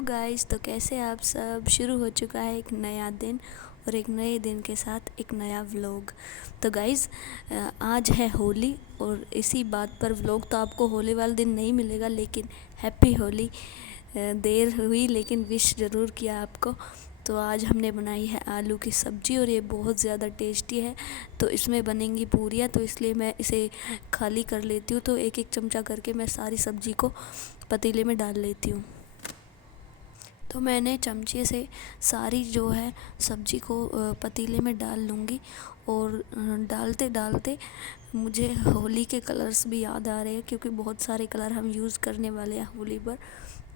Hello guys, तो कैसे आप सब। शुरू हो चुका है एक नया दिन और एक नए दिन के साथ एक नया व्लॉग। तो गाइस, आज है होली और इसी बात पर व्लॉग तो आपको होली वाले दिन नहीं मिलेगा, लेकिन हैप्पी होली। देर हुई लेकिन विश ज़रूर किया आपको। तो आज हमने बनाई है आलू की सब्ज़ी और ये बहुत ज़्यादा टेस्टी है। तो इसमें बनेंगी पूरियाँ, तो इसलिए मैं इसे खाली कर लेती हूँ। तो एक एक चमचा करके मैं सारी सब्ज़ी को पतीले में डाल लेती हूँ। तो मैंने चमचे से सारी जो है सब्ज़ी को पतीले में डाल लूँगी। और डालते डालते मुझे होली के कलर्स भी याद आ रहे हैं, क्योंकि बहुत सारे कलर हम यूज़ करने वाले हैं होली पर।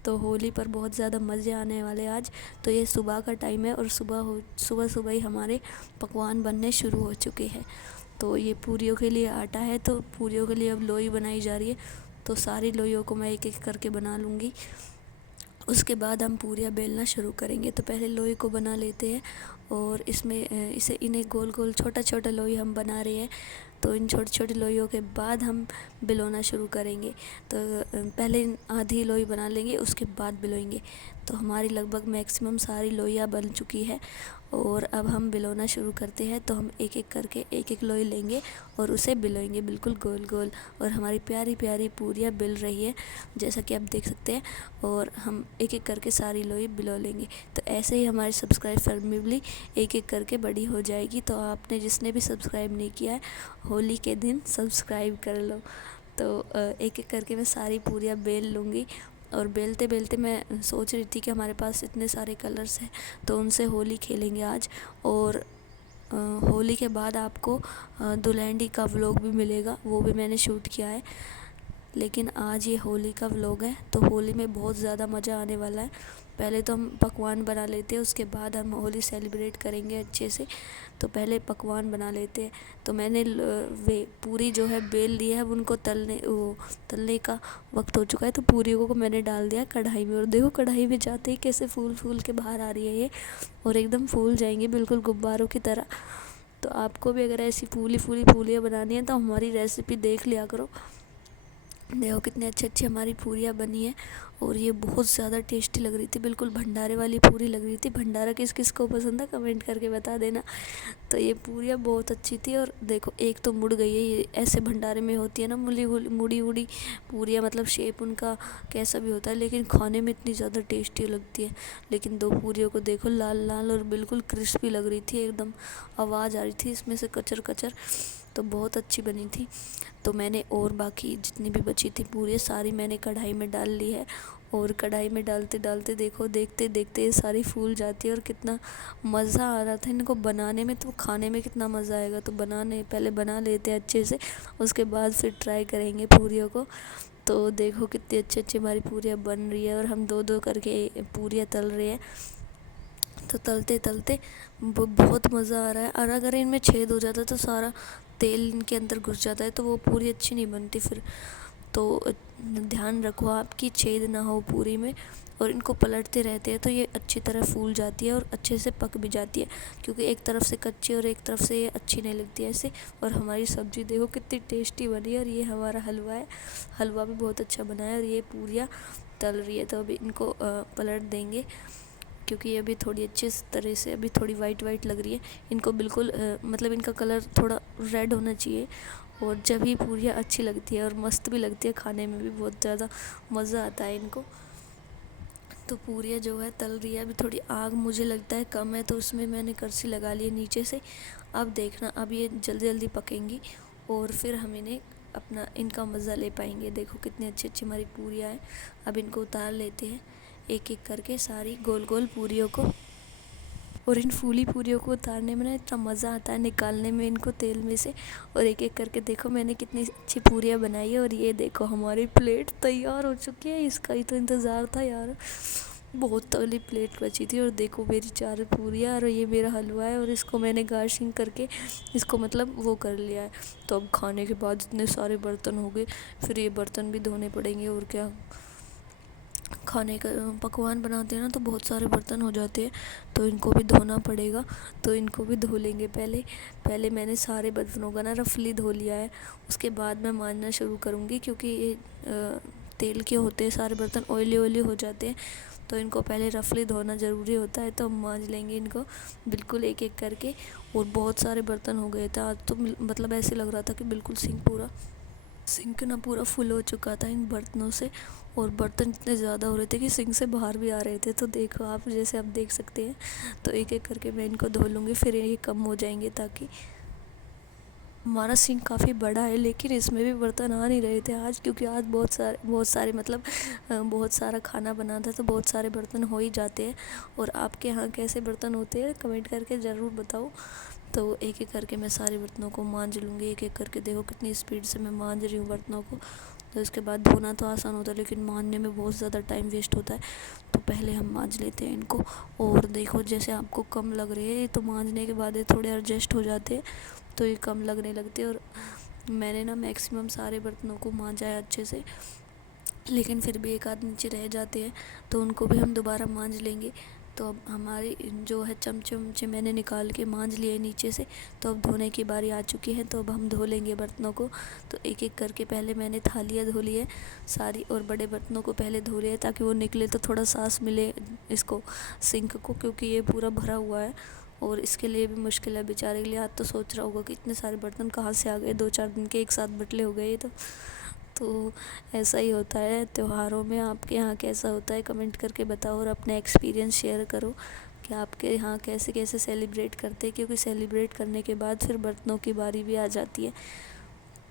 तो होली पर बहुत ज़्यादा मज़े आने वाले आज। तो ये सुबह का टाइम है और सुबह सुबह ही हमारे पकवान बनने शुरू हो चुके हैं। तो ये पूरियों के लिए आटा है, तो पूरियों के लिए अब लोई बनाई जा रही है। तो सारी लोइयों को मैं एक एक करके बना लूँगी। उसके बाद हम पूरियाँ बेलना शुरू करेंगे। तो पहले लोई को बना लेते हैं और इन्हें गोल गोल छोटा छोटा लोई हम बना रहे हैं। तो इन छोटे छोटे लोइयों के बाद हम बेलना शुरू करेंगे। तो पहले आधी लोई बना लेंगे, उसके बाद बेलेंगे। तो हमारी लगभग मैक्सिमम सारी लोइयाँ बन चुकी है और अब हम बेलना शुरू करते हैं। तो हम एक एक करके एक एक लोई लेंगे और उसे बेलेंगे बिल्कुल गोल गोल। और हमारी प्यारी प्यारी पूरियाँ बेल रही है, जैसा कि आप देख सकते हैं। और हम एक एक करके सारी लोई बिलो लेंगे। तो ऐसे ही हमारी सब्सक्राइब फैमिली एक एक करके बड़ी हो जाएगी। तो आपने जिसने भी सब्सक्राइब नहीं किया है, होली के दिन सब्सक्राइब कर लो। तो एक एक करके मैं सारी पूरियाँ बेल लूँगी। और बेलते बेलते मैं सोच रही थी कि हमारे पास इतने सारे कलर्स हैं, तो उनसे होली खेलेंगे आज। और होली के बाद आपको दुल्हन का व्लॉग भी मिलेगा, वो भी मैंने शूट किया है। लेकिन आज ये होली का व्लॉग है, तो होली में बहुत ज़्यादा मज़ा आने वाला है। पहले तो हम पकवान बना लेते हैं, उसके बाद हम होली सेलिब्रेट करेंगे अच्छे से। तो पहले पकवान बना लेते हैं। तो मैंने वे पूरी जो है बेल ली है, अब उनको तलने का वक्त हो चुका है। तो पूरियों को मैंने डाल दिया कढ़ाई में, और देखो कढ़ाई में जाते ही कैसे फूल फूल के बाहर आ रही है ये, और एकदम फूल जाएंगे बिल्कुल गुब्बारों की तरह। तो आपको भी अगर ऐसी फूली फूली पूरियाँ बनानी है तो हमारी रेसिपी देख लिया करो। देखो कितने अच्छी अच्छी हमारी पूरियाँ बनी है, और ये बहुत ज़्यादा टेस्टी लग रही थी, बिल्कुल भंडारे वाली पूरी लग रही थी। भंडारा किस किस को पसंद है कमेंट करके बता देना। तो ये पूरियाँ बहुत अच्छी थी। और देखो एक तो मुड़ गई है, ये ऐसे भंडारे में होती है ना मुड़ी उड़ी पूरियाँ, मतलब शेप उनका कैसा भी होता है, लेकिन खाने में इतनी ज़्यादा टेस्टी लगती है। लेकिन दो पूरियों को देखो, लाल लाल और बिल्कुल क्रिस्पी लग रही थी एकदम, आवाज़ आ रही थी इसमें से कचर कचर। तो बहुत अच्छी बनी थी। तो मैंने और बाकी जितनी भी बची थी पूरी सारी मैंने कढ़ाई में डाल ली है। और कढ़ाई में डालते डालते देखो देखते देखते ये सारी फूल जाती है, और कितना मज़ा आ रहा था इनको बनाने में। तो खाने में कितना मज़ा आएगा। तो पहले बना लेते हैं अच्छे से, उसके बाद फिर ट्राई करेंगे पूरियों को। तो देखो कितनी अच्छी अच्छी हमारी पूरियाँ बन रही है, और हम दो दो करके पूरियाँ तल रहे हैं। तो तलते तलते बहुत मज़ा आ रहा है। और अगर इनमें छेद हो जाता तो सारा तेल इनके अंदर घुस जाता है, तो वो पूरी अच्छी नहीं बनती फिर। तो ध्यान रखो आपकी छेद ना हो पूरी में। और इनको पलटते रहते हैं तो ये अच्छी तरह फूल जाती है और अच्छे से पक भी जाती है, क्योंकि एक तरफ से कच्ची और एक तरफ से ये अच्छी नहीं लगती है ऐसे। और हमारी सब्ज़ी देखो कितनी टेस्टी बनी है। और ये हमारा हलवा है, हलवा भी बहुत अच्छा बना है। और ये पूरियाँ तल रही है, तो अभी इनको पलट देंगे, क्योंकि ये अभी थोड़ी अच्छी तरह से अभी थोड़ी वाइट वाइट लग रही है। इनको बिल्कुल मतलब इनका कलर थोड़ा रेड होना चाहिए, और जब ही पूरियाँ अच्छी लगती है और मस्त भी लगती है, खाने में भी बहुत ज़्यादा मज़ा आता है इनको। तो पूरियाँ जो है तल रही है, अभी थोड़ी आग मुझे लगता है कम है, तो उसमें मैंने करछी लगा ली है नीचे से। अब देखना, अब ये जल्दी जल्दी पकेंगी और फिर हम इन्हें इनका मज़ा ले पाएंगे। देखो कितनी अच्छी अच्छी हमारी पूरियाँ हैं। अब इनको उतार लेते हैं एक एक करके सारी गोल गोल पूरियों को। और इन फूली पूरियों को उतारने में ना इतना मज़ा आता है, निकालने में इनको तेल में से। और एक एक करके देखो मैंने कितनी अच्छी पूरियाँ बनाई है। और ये देखो हमारी प्लेट तैयार हो चुकी है, इसका ही तो इंतज़ार था यार। बहुत तगड़ी प्लेट बची थी। और देखो मेरी 4 पूरियाँ, और ये मेरा हलवा है, और इसको मैंने गार्निशिंग करके इसको मतलब वो कर लिया है। तो अब खाने के बाद इतने सारे बर्तन हो गए, फिर ये बर्तन भी धोने पड़ेंगे। और क्या, खाने का पकवान बनाते हैं ना तो बहुत सारे बर्तन हो जाते हैं, तो इनको भी धोना पड़ेगा। तो इनको भी धो लेंगे। पहले मैंने सारे बर्तनों का ना रफली धो लिया है, उसके बाद मैं मांजना शुरू करूँगी, क्योंकि ये तेल के होते हैं सारे बर्तन, ऑयली ऑयली हो जाते हैं। تو ان کو پہلے رفلی دھونا ضروری ہوتا ہے، تو ہم مانج لیں گے ان کو بالکل ایک ایک کر کے۔ اور بہت سارے برتن ہو گئے تھے آج تو، مطلب ایسے لگ رہا تھا کہ بالکل سنک نا پورا فل ہو چکا تھا ان برتنوں سے، اور برتن اتنے زیادہ ہو رہے تھے کہ سنک سے باہر بھی آ رہے تھے۔ تو دیکھو آپ، جیسے آپ دیکھ سکتے ہیں، تو ایک ایک کر کے میں ان کو دھو لوں گی، پھر یہ کم ہو جائیں گے۔ تاکہ ہمارا سنک کافی بڑا ہے، لیکن اس میں بھی برتن آ نہیں رہے تھے آج، کیونکہ آج بہت سارے مطلب بہت سارا کھانا بنا تھا، تو بہت سارے برتن ہو ہی جاتے ہیں۔ اور آپ کے ہاں کیسے برتن ہوتے ہیں کمنٹ کر کے ضرور بتاؤ۔ تو ایک ایک کر کے میں سارے برتنوں کو مانج لوں گی، ایک ایک کر کے۔ دیکھو کتنی اسپیڈ سے میں مانج رہی ہوں برتنوں کو۔ تو اس کے بعد دھونا تو آسان ہوتا ہے، لیکن مانجنے میں بہت زیادہ ٹائم ویسٹ ہوتا ہے، تو پہلے ہم مانج لیتے ہیں ان کو۔ اور دیکھو جیسے آپ کو کم لگ رہے ہیں، تو مانجنے کے بعد یہ تھوڑے ایڈجسٹ ہو جاتے ہیں، تو یہ کم لگنے لگتے ہیں۔ اور میں نے نا میکسیمم سارے برتنوں کو مانجا ہے اچھے سے، لیکن پھر بھی ایک آدھ نیچے رہ جاتے ہیں، تو ان کو بھی ہم دوبارہ مانج لیں گے۔ تو اب ہماری جو ہے چمچے میں نے نکال کے مانج لیے نیچے سے، تو اب دھونے کی باری آ چکی ہے، تو اب ہم دھو لیں گے برتنوں کو۔ تو ایک ایک کر کے پہلے میں نے تھالیاں دھو لی ہے ساری، اور بڑے برتنوں کو پہلے دھو لیا تاکہ وہ نکلے تو تھوڑا سانس ملے اس کو، سنک کو، کیونکہ یہ پورا بھرا ہوا ہے اور اس کے لیے بھی مشکل ہے بیچارے کے لیے۔ آج تو سوچ رہا ہوگا کہ اتنے سارے برتن کہاں سے آ گئے، 2-4 دن کے ایک ساتھ بٹلے ہو گئے۔ تو ایسا ہی ہوتا ہے تہواروں میں۔ آپ کے یہاں کیسا ہوتا ہے کمنٹ کر کے بتاؤ، اور اپنا ایکسپیرینس شیئر کرو کہ آپ کے یہاں کیسے کیسے سیلیبریٹ کرتے ہیں، کیونکہ سیلیبریٹ کرنے کے بعد پھر برتنوں کی باری بھی آ جاتی ہے۔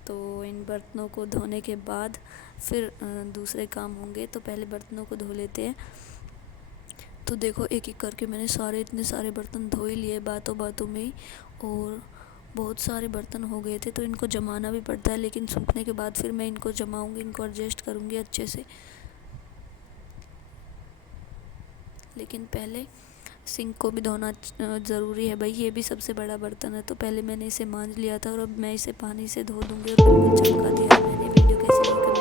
تو ان برتنوں کو دھونے کے بعد پھر دوسرے کام ہوں گے، تو پہلے برتنوں کو دھو لیتے ہیں۔ تو دیکھو ایک ایک کر کے میں نے اتنے سارے برتن دھو ہی لیے باتوں میں ہی، اور بہت سارے برتن ہو گئے تھے، تو ان کو جمانا بھی پڑتا ہے، لیکن سوکھنے کے بعد پھر میں ان کو جماؤں گی، ان کو ایڈجسٹ کروں گی اچھے سے۔ لیکن پہلے سنک کو بھی دھونا ضروری ہے بھائی، یہ بھی سب سے بڑا برتن ہے، تو پہلے میں نے اسے مانج لیا تھا، اور اب میں اسے پانی سے دھو دوں گی، اور بالکل چمکا دیا ہے میں نے۔ ویڈیو کیسی لگی